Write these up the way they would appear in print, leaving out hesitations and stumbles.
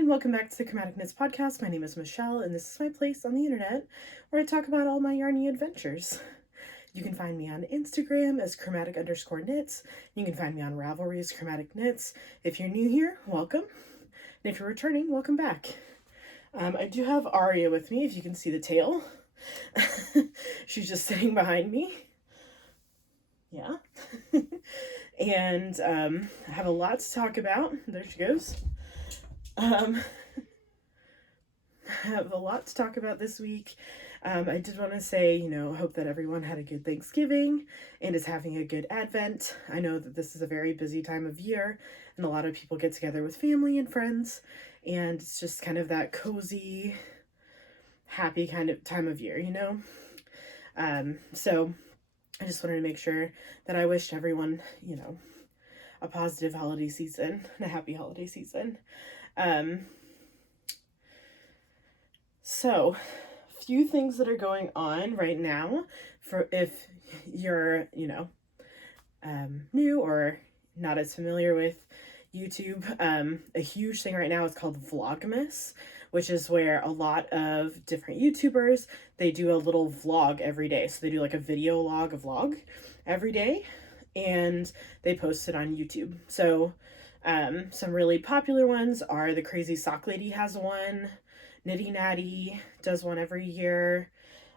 and welcome back to the Chromatic Knits podcast. My name is Michelle, and this is my place on the internet where I talk about all my yarny adventures. You can find me on Instagram as chromatic_knits. You can find me on Ravelry as Chromatic Knits. If you're new here, welcome. And if you're returning, welcome back. I do have Aria with me, if you can see the tail. She's just sitting behind me. Yeah. And I have a lot to talk about. There she goes. I have a lot to talk about this week. I did want to say, hope that everyone had a good Thanksgiving and is having a good Advent. I know that this is a very busy time of year and a lot of people get together with family and friends, and it's just kind of that cozy, happy kind of time of year, So I just wanted to make sure that I wished everyone, a positive holiday season and a happy holiday season. So few things that are going on right now for if you're, new or not as familiar with YouTube. A huge thing right now is called Vlogmas, which is where a lot of different YouTubers, they do a little vlog every day. So they do like a video log, a vlog every day, and they post it on YouTube. So some really popular ones are the Crazy Sock Lady has one, Nitty Natty does one every year.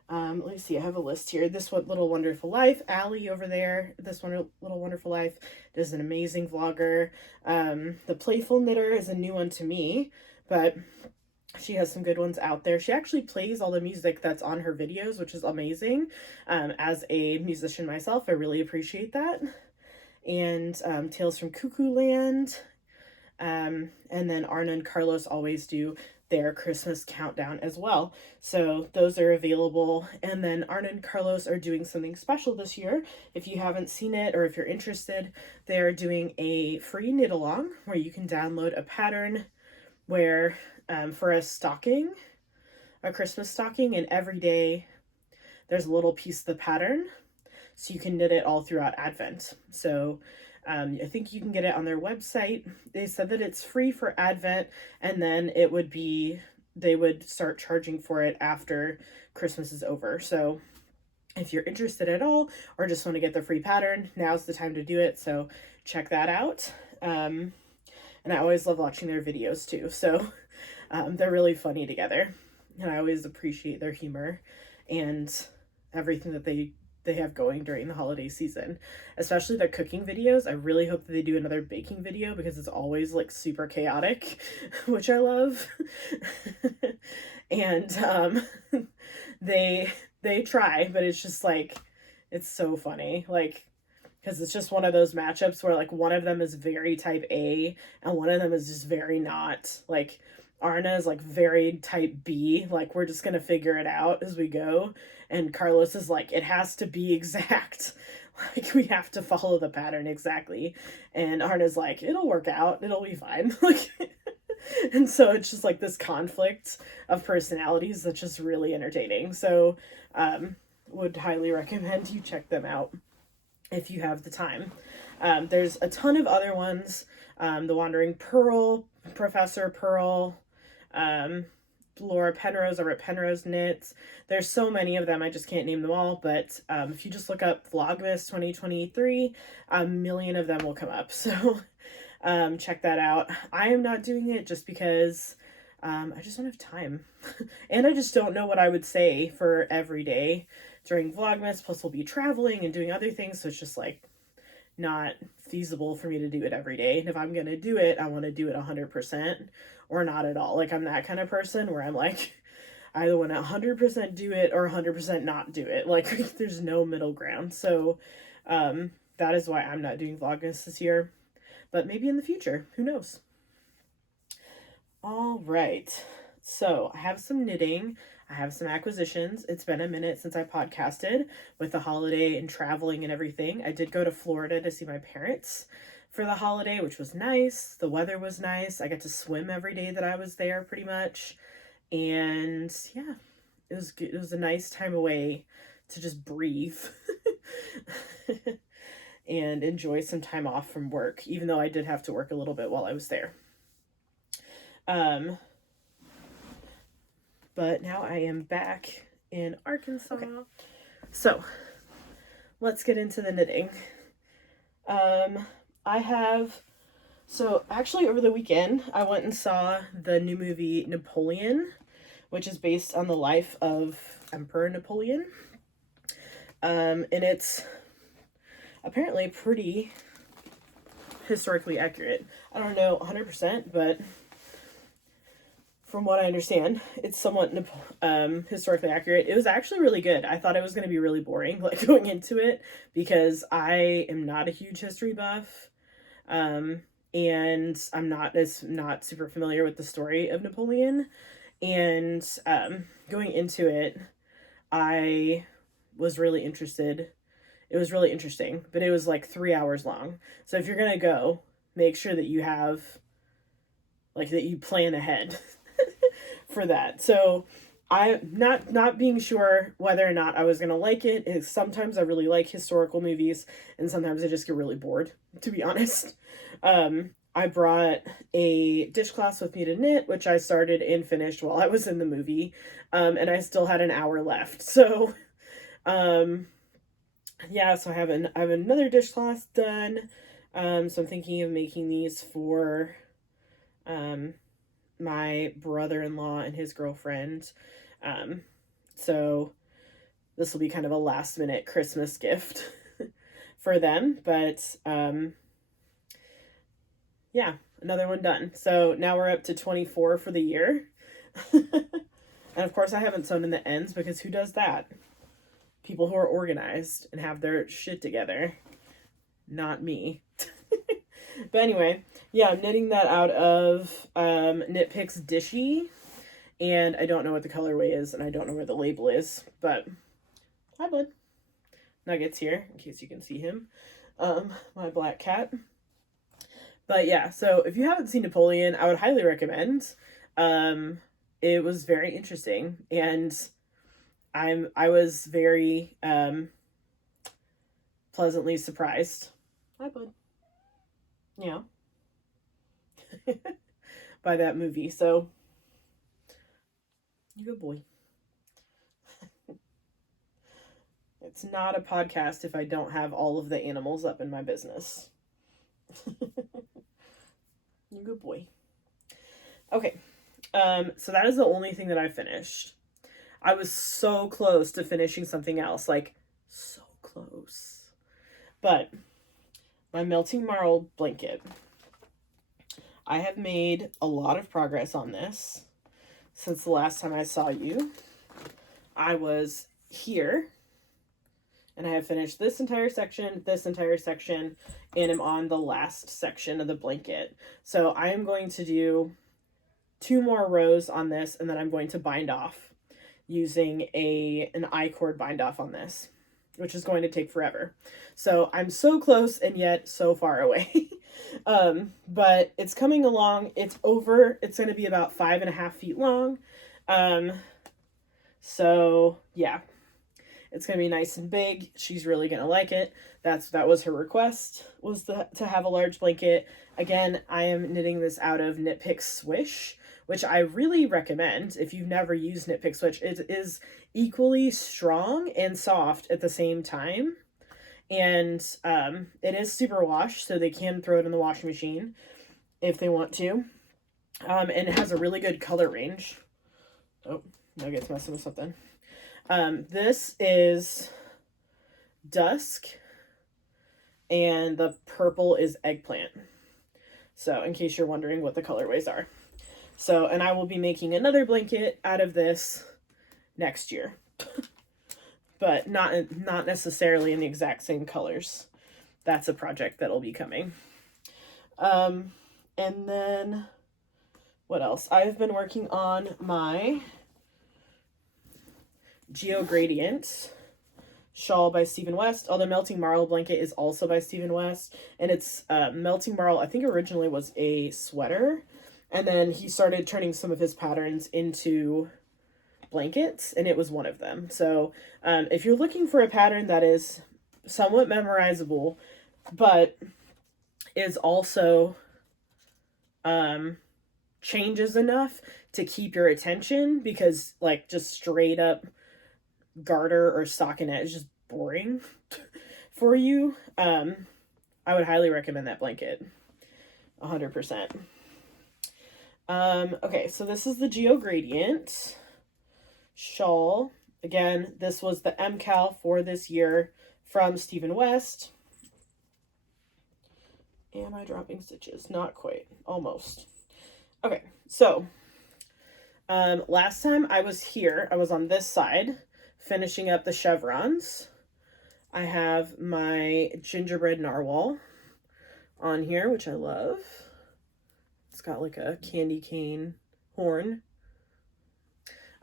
Let me see, I have a list here. This one, Little Wonderful Life, Allie over there, this one, Little Wonderful Life, is an amazing vlogger. The Playful Knitter is a new one to me, but she has some good ones out there. She actually plays all the music that's on her videos, which is amazing. As a musician myself, I really appreciate that. And Tales from Cuckoo Land. And then Arna and Carlos always do their Christmas countdown as well. So those are available. And then Arna and Carlos are doing something special this year. If you haven't seen it or if you're interested, they're doing a free knit along where you can download a pattern where for a stocking, a Christmas stocking, and every day there's a little piece of the pattern. So you can knit it all throughout Advent. So I think you can get it on their website. They said that it's free for Advent, and then they would start charging for it after Christmas is over. So if you're interested at all or just want to get the free pattern, now's the time to do it. So check that out. And I always love watching their videos too. So they're really funny together, and I always appreciate their humor and everything that they have going during the holiday season, especially their cooking videos. I really hope that they do another baking video because it's always like super chaotic, which I love. And they try, but it's just like, it's so funny, like, because it's just one of those matchups where like one of them is very type A and one of them is just very not. Like Arna is like very type B, like we're just gonna figure it out as we go. And Carlos is like, it has to be exact. Like we have to follow the pattern exactly. And Arna's like, it'll work out, it'll be fine. Like, and so it's just like this conflict of personalities that's just really entertaining. So would highly recommend you check them out if you have the time. There's a ton of other ones. The Wandering Pearl, Professor Pearl, Laura Penrose over at Penrose Knits. There's so many of them, I just can't name them all, but if you just look up Vlogmas 2023, a million of them will come up. So check that out. I am not doing it just because I just don't have time. And I just don't know what I would say for every day during Vlogmas, plus we'll be traveling and doing other things, so it's just like not feasible for me to do it every day. And if I'm gonna do it, I want to do it 100% or not at all. Like I'm that kind of person where I'm like, I either want to 100% do it or 100% not do it. Like there's no middle ground. So that is why I'm not doing Vlogmas this year, but maybe in the future, who knows. All right, so I have some knitting, I have some acquisitions. It's been a minute since I podcasted with the holiday and traveling and everything. I did go to Florida to see my parents for the holiday, which was nice. The weather was nice. I got to swim every day that I was there pretty much. And yeah, it was good. It was a nice time away to just breathe and enjoy some time off from work, even though I did have to work a little bit while I was there. Um, but now I am back in Arkansas. Okay. So let's get into the knitting. I have, so actually over the weekend, I went and saw the new movie Napoleon, which is based on the life of Emperor Napoleon. And it's apparently pretty historically accurate. I don't know 100%, but from what I understand, it's somewhat historically accurate. It was actually really good. I thought it was going to be really boring, like, going into it, because I am not a huge history buff, and I'm not super familiar with the story of Napoleon, and going into it, I was really interested. It was really interesting, but it was like 3 hours long. So if you're gonna go, make sure that you have, like, that you plan ahead for that. So I not being sure whether or not I was gonna like it. Is sometimes I really like historical movies, and sometimes I just get really bored, to be honest. I brought a dish cloth with me to knit, which I started and finished while I was in the movie, and I still had an hour left. So, yeah, so I have another dishcloth done. So I'm thinking of making these for my brother-in-law and his girlfriend. So this will be kind of a last minute Christmas gift for them, but yeah, another one done. So now we're up to 24 for the year. And of course I haven't sewn in the ends, because who does that? People who are organized and have their shit together. Not me. But anyway, yeah, I'm knitting that out of Knit Picks Dishy. And I don't know what the colorway is, and I don't know where the label is. But, hi, bud. Nugget's here, in case you can see him. My black cat. But yeah, so if you haven't seen Napoleon, I would highly recommend. It was very interesting, and I was very pleasantly surprised. Hi, bud. Yeah. By that movie. So, you're a good boy. It's not a podcast if I don't have all of the animals up in my business. You're a good boy. Okay. So that is the only thing that I finished. I was so close to finishing something else, like, so close. But my melting marl blanket. I have made a lot of progress on this since the last time I saw you. I was here, and I have finished this entire section, and I'm on the last section of the blanket. So I am going to do 2 more rows on this, and then I'm going to bind off using an I-cord bind off on this, which is going to take forever. So I'm so close and yet so far away. But it's coming along. It's going to be about 5.5 feet long. So yeah, it's going to be nice and big. She's really going to like it. That was her request, was to have a large blanket. Again, I am knitting this out of Knit Picks Swish, which I really recommend if you've never used Knit Picks Swish. It is equally strong and soft at the same time. And it is super wash, so they can throw it in the washing machine if they want to. And it has a really good color range. Oh, Nugget's messing with something. This is Dusk, and the purple is Eggplant. So, in case you're wondering what the colorways are. So, and I will be making another blanket out of this next year. But not necessarily in the exact same colors. That's a project that'll be coming. And then, what else? I've been working on my Geo Gradient shawl by Stephen West. Oh, the Melting Marl blanket is also by Stephen West. And it's Melting Marl, I think originally was a sweater. And then he started turning some of his patterns into blankets, and it was one of them. So if you're looking for a pattern that is somewhat memorizable, but is also changes enough to keep your attention, because like just straight up garter or stockinette is just boring for you. I would highly recommend that blanket, 100%. Okay, so this is the Geo Gradient shawl. Again, this was the MCAL for this year from Stephen West. Am I dropping stitches? Not quite. Almost. Okay, so last time I was here, I was on this side finishing up the chevrons. I have my gingerbread narwhal on here, which I love. It's got like a candy cane horn.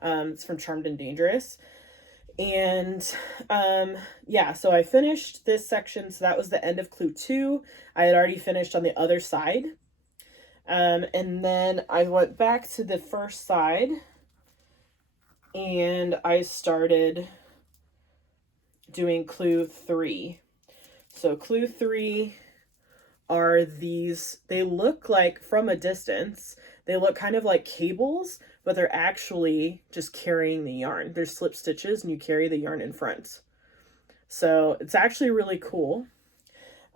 It's from Charmed and Dangerous. And yeah, so I finished this section. So that was the end of clue 2. I had already finished on the other side. And then I went back to the first side and I started doing clue 3. So clue 3 are these, they look like, from a distance, they look kind of like cables, but they're actually just carrying the yarn. They're slip stitches and you carry the yarn in front. So it's actually really cool.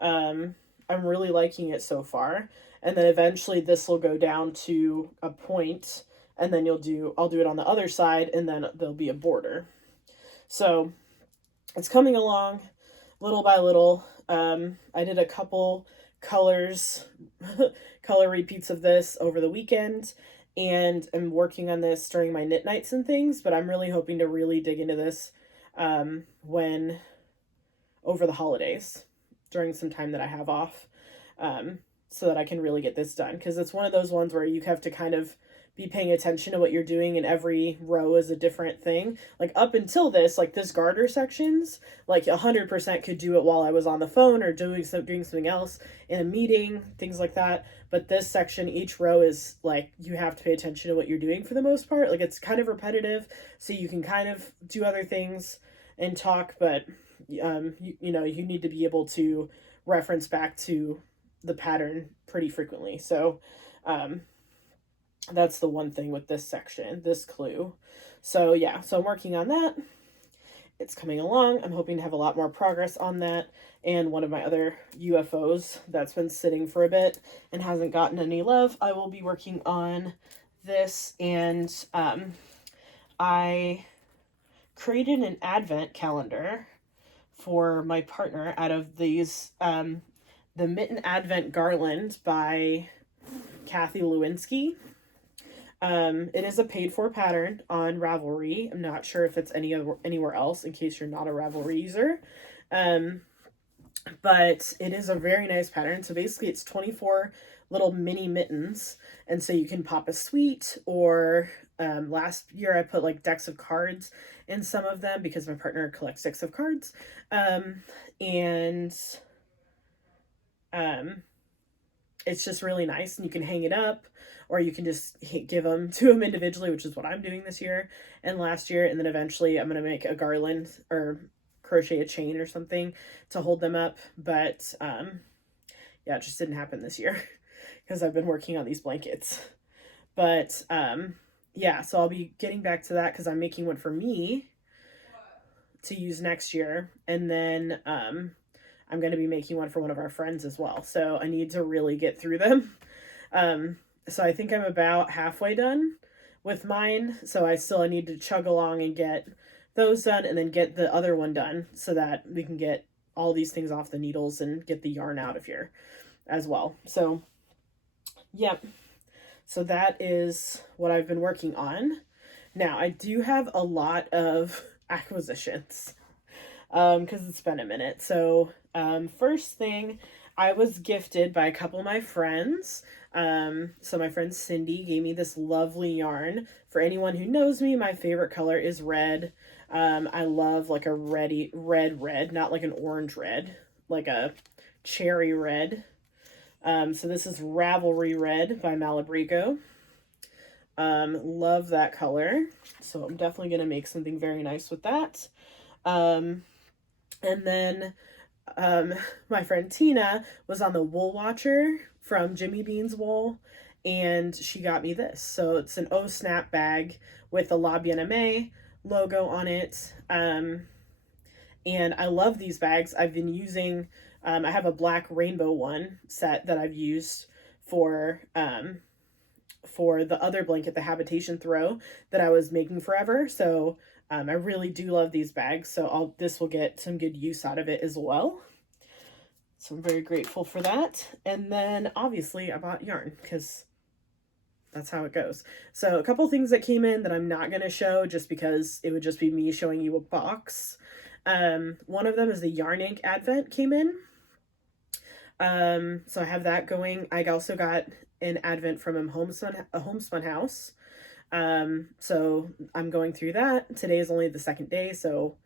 I'm really liking it so far. And then eventually this will go down to a point, and then I'll do it on the other side, and then there'll be a border. So it's coming along little by little. I did a couple color repeats of this over the weekend, and I'm working on this during my knit nights and things, but I'm really hoping to really dig into this when over the holidays, during some time that I have off, so that I can really get this done, because it's one of those ones where you have to kind of be paying attention to what you're doing, and every row is a different thing. Like up until this, like this garter sections, like 100% could do it while I was on the phone or doing something else in a meeting, things like that. But this section, each row is like, you have to pay attention to what you're doing for the most part. Like it's kind of repetitive, so you can kind of do other things and talk, but you need to be able to reference back to the pattern pretty frequently. So that's the one thing with this section, this clue. So yeah, so I'm working on that. It's coming along. I'm hoping to have a lot more progress on that. And one of my other UFOs that's been sitting for a bit and hasn't gotten any love, I will be working on this. And I created an advent calendar for my partner out of these, the Mitten Advent Garland by Kathy Lewinsky. It is a paid-for pattern on Ravelry. I'm not sure if it's anywhere else, in case you're not a Ravelry user. But it is a very nice pattern. So basically it's 24 little mini mittens. And so you can pop a sweet, or last year I put like decks of cards in some of them because my partner collects decks of cards. It's just really nice, and you can hang it up, or you can just give them to them individually, which is what I'm doing this year and last year. And then eventually I'm going to make a garland or crochet a chain or something to hold them up. But yeah, it just didn't happen this year because I've been working on these blankets. But yeah, so I'll be getting back to that because I'm making one for me to use next year. And then I'm going to be making one for one of our friends as well. So I need to really get through them. So I think I'm about halfway done with mine. So I need to chug along and get those done, and then get the other one done so that we can get all these things off the needles and get the yarn out of here as well. So, yep. So that is what I've been working on. Now, I do have a lot of acquisitions because it's been a minute. So, first thing, I was gifted by a couple of my friends. So my friend Cindy gave me this lovely yarn. For anyone who knows me, my favorite color is red. I love like a red, not like an orange red, like a cherry red. So this is Ravelry Red by Malabrigo. Love that color. So I'm definitely going to make something very nice with that. And then my friend Tina was on the Wool Watcher from Jimmy Bean's Wool, and she got me this. So it's an O Snap bag with the La Bien-Aimée logo on it. And I love these bags. I've been using, I have a black rainbow one set that I've used for the other blanket, the habitation throw that I was making forever. So I really do love these bags. So this will get some good use out of it as well. So I'm very grateful for that. And then obviously I bought yarn because that's how it goes. So a couple things that came in that I'm not going to show just because it would just be me showing you a box. One of them is the Yarn Ink Advent came in. So I have that going. I also got an Advent from a homespun house. So I'm going through that. Today is only the second day, so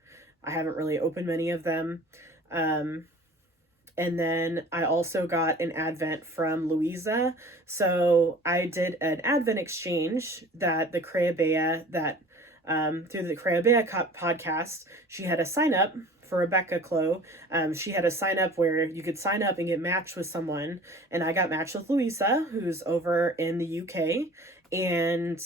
I haven't really opened many of them. And then I also got an Advent from Louisa. So I did an Advent exchange that the Creabea, through the Creabea podcast, she had a sign up for Rebecca Clow. She had a sign up where you could sign up and get matched with someone. And I got matched with Louisa, who's over in the UK. And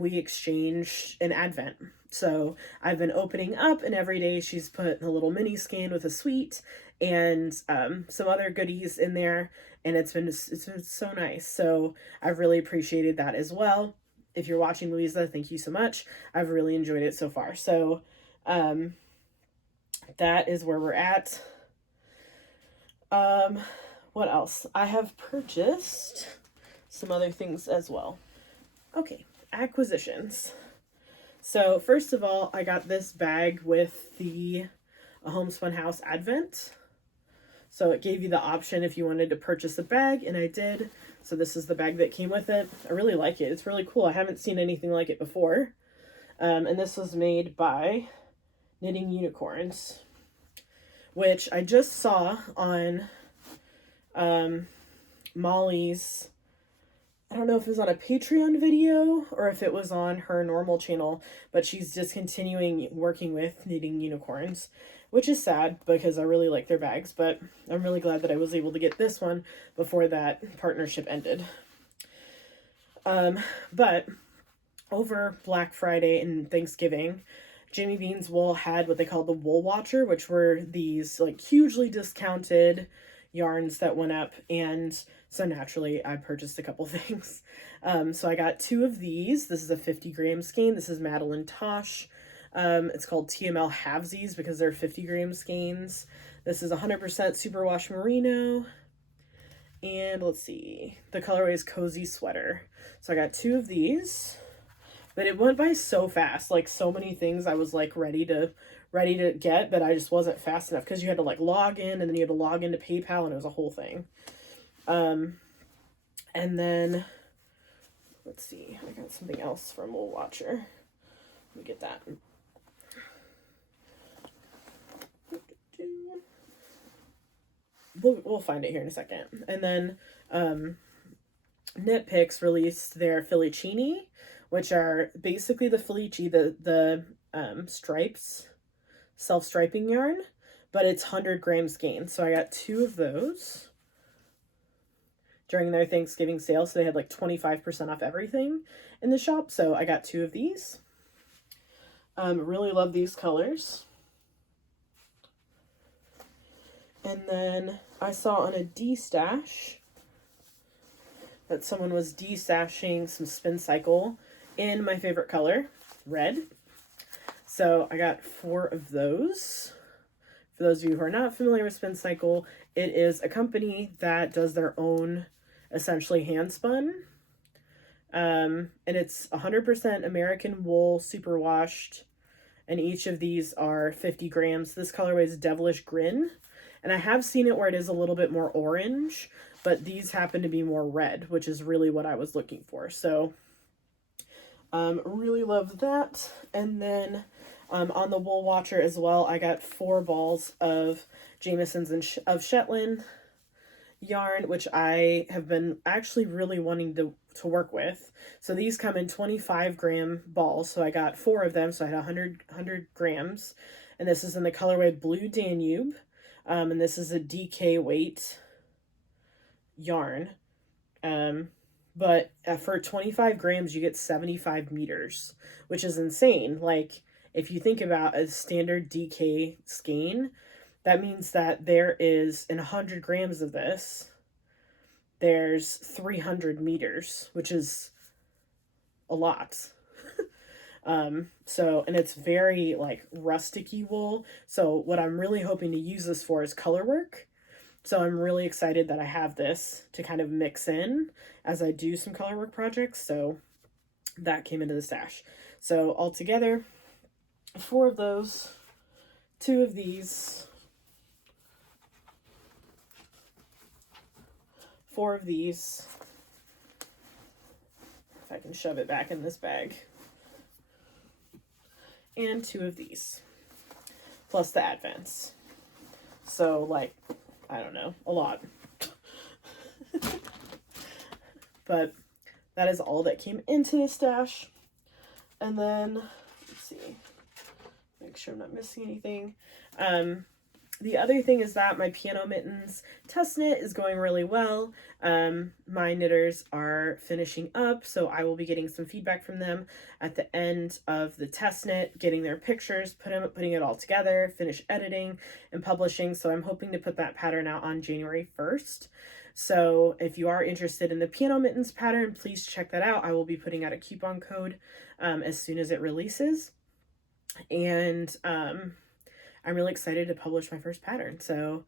we exchanged an Advent. So I've been opening up, and every day she's put a little mini scan with a sweet and some other goodies in there, and it's been so nice. So I've really appreciated that as well. If you're watching, Louisa, thank you so much. I've really enjoyed it so far. So that is where we're at. What else? I have purchased some other things as well. Okay, acquisitions. So first of all, I got this bag with the Homespun House Advent. So it gave you the option if you wanted to purchase a bag, and I did. So this is the bag that came with it. I really like it. It's really cool. I haven't seen anything like it before. And this was made by Knitting Unicorns, which I just saw on Molly's, I don't know if it was on a Patreon video or if it was on her normal channel, but she's discontinuing working with Knitting Unicorns, which is sad because I really like their bags, but I'm really glad that I was able to get this one before that partnership ended. But over Black Friday and Thanksgiving, Jimmy Bean's Wool had what they called the Wool Watcher, which were these like hugely discounted yarns that went up, and so naturally I purchased a couple things. So I got 2 of these. This is a 50-gram skein. This is Madeline Tosh. It's called TML Halvesies because they're 50-gram skeins. This is 100% superwash merino. And let's see, the colorway is Cozy Sweater. So I got 2 of these, but it went by so fast. Like so many things I was like ready to get, but I just wasn't fast enough because you had to like log in, and then you had to log into PayPal, and it was a whole thing. And then let's see, I got something else from Wool Watcher. Let me get that. We'll find it here in a second. And then Knit Picks released their Filicini, which are basically the Felici, the stripes, self-striping yarn, but it's 100-gram skein. So I got 2 of those during their Thanksgiving sale. So they had like 25% off everything in the shop. So I got 2 of these. Really love these colors. And then I saw on a D-stash that someone was de-stashing some Spin Cycle in my favorite color, red. So I got 4 of those. For those of you who are not familiar with Spin Cycle, it is a company that does their own, essentially hand spun. And it's 100% American wool, superwashed. And each of these are 50 grams. This colorway is Devilish Grin. And I have seen it where it is a little bit more orange, but these happen to be more red, which is really what I was looking for. So really love that. And then on the Wool Watcher as well, I got 4 balls of Jamieson's and of Shetland yarn, which I have been actually really wanting to work with. So these come in 25-gram balls. So I got 4 of them. So I had 100 grams. And this is in the colorway Blue Danube. And this is a DK weight yarn. But for 25 grams, you get 75 meters, which is insane. Like, if you think about a standard DK skein, that means that there is, in 100 grams of this, there's 300 meters, which is a lot. And it's very like rusticy wool. So what I'm really hoping to use this for is color work. So I'm really excited that I have this to kind of mix in as I do some color work projects. So that came into the stash. So altogether, 4 of those, 2 of these, 4 of these. If I can shove it back in this bag. And 2 of these. Plus the Advents. So, like, I don't know, a lot. But that is all that came into the stash. And then, let's see, make sure I'm not missing anything. The other thing is that my piano mittens test knit is going really well. My knitters are finishing up, so I will be getting some feedback from them at the end of the test knit, getting their pictures, putting it all together, finish editing and publishing. So I'm hoping to put that pattern out on January 1st. So if you are interested in the piano mittens pattern, please check that out. I will be putting out a coupon code as soon as it releases. And I'm really excited to publish my first pattern. So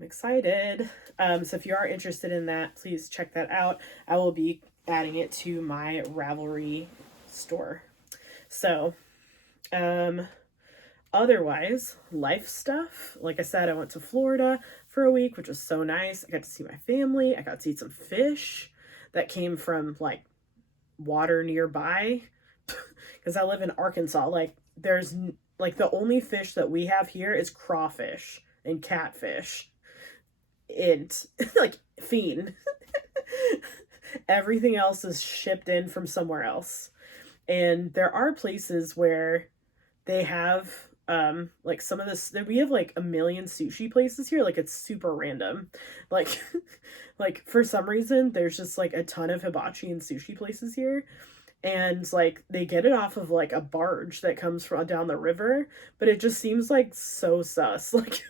I'm excited. So if you are interested in that, please check that out. I will be adding it to my Ravelry store. So, otherwise, life stuff. Like I said, I went to Florida for a week, which was so nice. I got to see my family. I got to eat some fish that came from like water nearby. Because I live in Arkansas. Like, there's like the only fish that we have here is crawfish and catfish and like fiend. Everything else is shipped in from somewhere else. And there are places where they have like some of this, we have like a million sushi places here. Like, it's super random. Like like for some reason there's just like a ton of hibachi and sushi places here. And like they get it off of like a barge that comes from down the river, but it just seems like so sus. Like,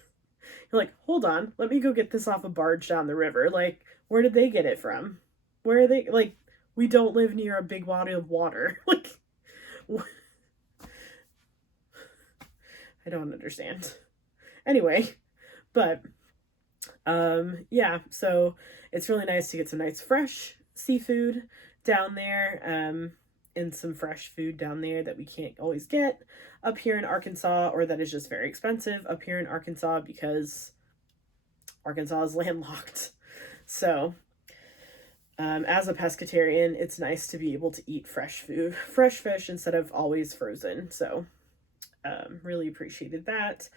you're like, hold on, let me go get this off a barge down the river. Like, where did they get it from? Where are they? Like, we don't live near a big body of water. Like, I don't understand. Anyway, but yeah, so it's really nice to get some nice fresh seafood down there, and some fresh food down there that we can't always get up here in Arkansas, or that is just very expensive up here in Arkansas because Arkansas is landlocked. So as a pescatarian, it's nice to be able to eat fresh food, fresh fish instead of always frozen. So really appreciated that,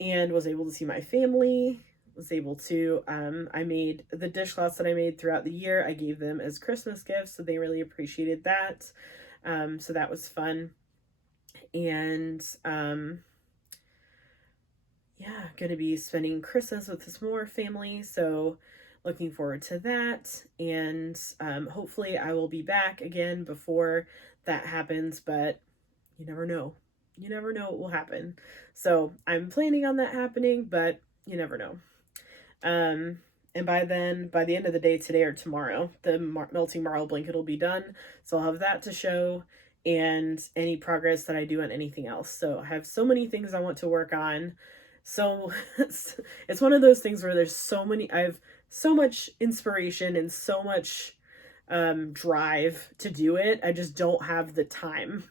and was able to see my family. Was able to, I made the dishcloths that I made throughout the year. I gave them as Christmas gifts, so they really appreciated that. So that was fun. And yeah, gonna be spending Christmas with some more family, so looking forward to that. And hopefully I will be back again before that happens, but you never know. You never know what will happen. So I'm planning on that happening, but you never know. And by the end of the day today or tomorrow, the melting marble blanket will be done. So I'll have that to show, and any progress that I do on anything else. So I have so many things I want to work on. So it's one of those things where there's so many, I have so much inspiration and so much drive to do it. I just don't have the time.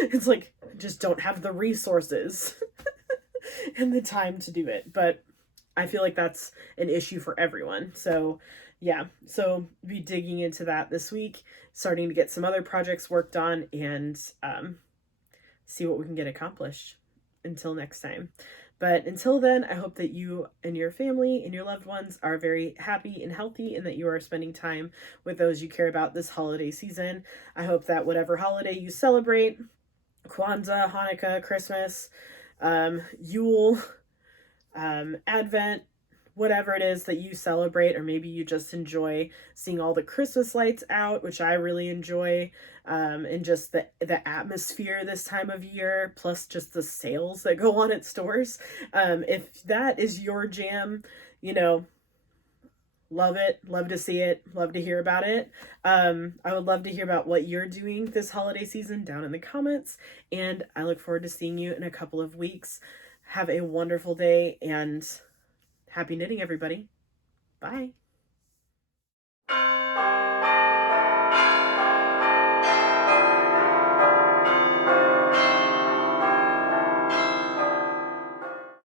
It's like, I just don't have the resources and the time to do it. But I feel like that's an issue for everyone. So yeah, so be digging into that this week, starting to get some other projects worked on, and see what we can get accomplished until next time. But until then, I hope that you and your family and your loved ones are very happy and healthy, and that you are spending time with those you care about this holiday season. I hope that whatever holiday you celebrate, Kwanzaa, Hanukkah, Christmas, Yule, Advent, whatever it is that you celebrate, or maybe you just enjoy seeing all the Christmas lights out, which I really enjoy, and just the atmosphere this time of year, plus just the sales that go on at stores. If that is your jam, you know, love it, love to see it, love to hear about it. I would love to hear about what you're doing this holiday season down in the comments, and I look forward to seeing you in a couple of weeks. Have a wonderful day and happy knitting, everybody. Bye.